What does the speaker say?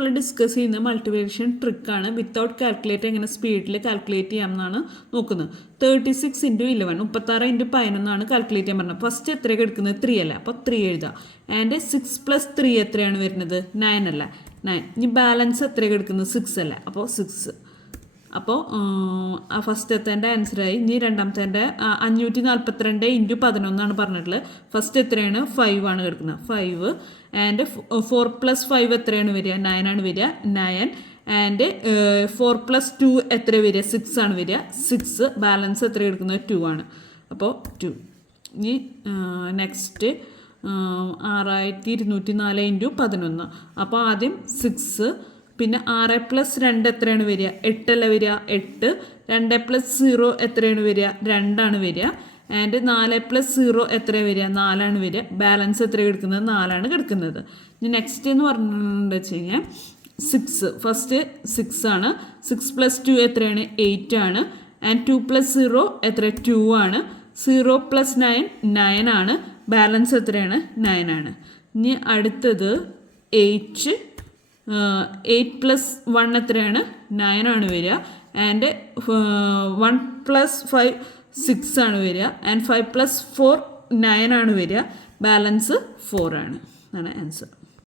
നമ്മൾ ഡിസ്കസ് ചെയ്യുന്ന മൾട്ടിപ്ലിക്കേഷൻ ട്രിക്കാണ്. വിത്തൗട്ട് കാൽക്കുലേറ്റർ എങ്ങനെ സ്പീഡിൽ കാൽക്കുലേറ്റ് ചെയ്യാമെന്നാണ് നോക്കുന്നത്. 36 × 11 36 × 11 കാൽക്കുലേറ്റ് ചെയ്യാൻ പറഞ്ഞത്. ഫസ്റ്റ് എത്രയാണ് എടുക്കുന്നത്? 3 അല്ല, അപ്പോൾ 3 എഴുതാം. ആൻഡ് 6 + 3 എത്രയാണ് വരുന്നത്? 9 അല്ല, 9. ഇനി ബാലൻസ് എത്രയാണ് എടുക്കുന്നത്? 6 അല്ല, അപ്പോൾ 6. അപ്പോൾ ഫസ്റ്റത്തെ ആൻസറായി. ഇനി രണ്ടാമത്തെ 542 × 11 പറഞ്ഞിട്ടുള്ളത്. ഫസ്റ്റ് എത്രയാണ്? 5 ആണ് കിടക്കുന്നത്, 5. ആൻഡ് 4 + 5 എത്രയാണ് വരിക? 9 ആണ് വരിക, 9. ആൻഡ് 4 + 2 എത്ര വരിക? 6 ആണ് വരിക, 6. ബാലൻസ് എത്ര എടുക്കുന്നത്? 2 ആണ്, അപ്പോൾ 2. ഇനി നെക്സ്റ്റ് 6204 × 11. അപ്പോൾ ആദ്യം 6, പിന്നെ 6 + 2 എത്രയാണ് വരിക? 8 അല്ല വരിക, 8. 2 + 0 എത്രയാണ് വരിക? 2 ആണ് വരിക. ആൻഡ് 4 + 0 എത്രയാണ് വരിക? 4 ആണ് വരിക. ബാലൻസ് എത്ര കിടക്കുന്നത്? 4 ആണ് കിടക്കുന്നത്. ഇനി നെക്സ്റ്റ് എന്ന് പറഞ്ഞിട്ടുണ്ടെന്ന് വെച്ച് കഴിഞ്ഞാൽ 6, ഫസ്റ്റ് 6 ആണ്. 6 + 2 എത്രയാണ്? 8 ആണ്. ആൻഡ് 2 + 0 എത്ര? 2 ആണ്. 0 + 9 9 ആണ്. ബാലൻസ് എത്രയാണ്? 9 ആണ്. ഇനി അടുത്തത് 8 + 1 എത്രയാണ്? 9 ആണ് വരിക. ആൻഡ് 1 + 5 6 ആണ് വരിക. ആൻഡ് 5 + 4 9 ആണ് വരിക. ബാലൻസ് 4 ആണ്. അതാണ് ആൻസർ.